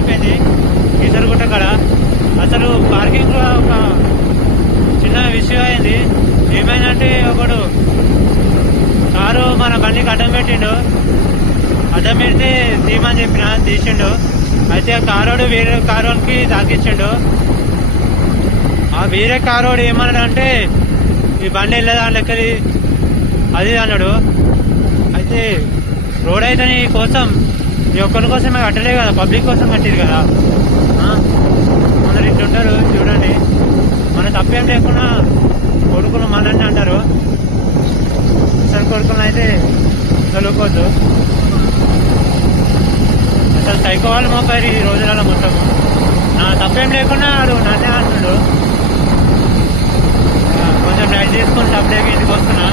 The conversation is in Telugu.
అయిపోయింది ఈసరుగుట్ట కాడ. అసలు పార్కింగ్ లో ఒక చిన్న విషయం అయింది. ఏమైందంటే ఒకడు కారు మన బండికి అడ్డం పెట్టిండు. అడ్డం పెడితే తీయమని చెప్పిన తీసిండు. అయితే ఆ కారోడు వేరే కారోకి తాకిచ్చిండు. ఆ వేరే కారోడు ఏమన్నాడు అంటే ఈ బండి వెళ్ళదా లెక్కది అది అన్నాడు. అయితే రోడ్ అయితే నీ కోసం ఈ ఒక్కరి కోసమే కట్టలే కదా, పబ్లిక్ కోసం కట్టిరు కదా. కొందరు ఇట్లుంటారు చూడండి. మన తప్పేం లేకుండా కొడుకులు మనల్ని అంటారు. అసలు కొడుకులు అయితే చదువుకోవద్దు. అసలు సైకో వాళ్ళు మోపారు ఈ రోజులలో మొత్తము. నా తప్పేం లేకుండా వాడు నన్నే అంటున్నాడు. కొంచెం లైట్ తీసుకుని తప్పలేక ఇంటికి వస్తున్నా.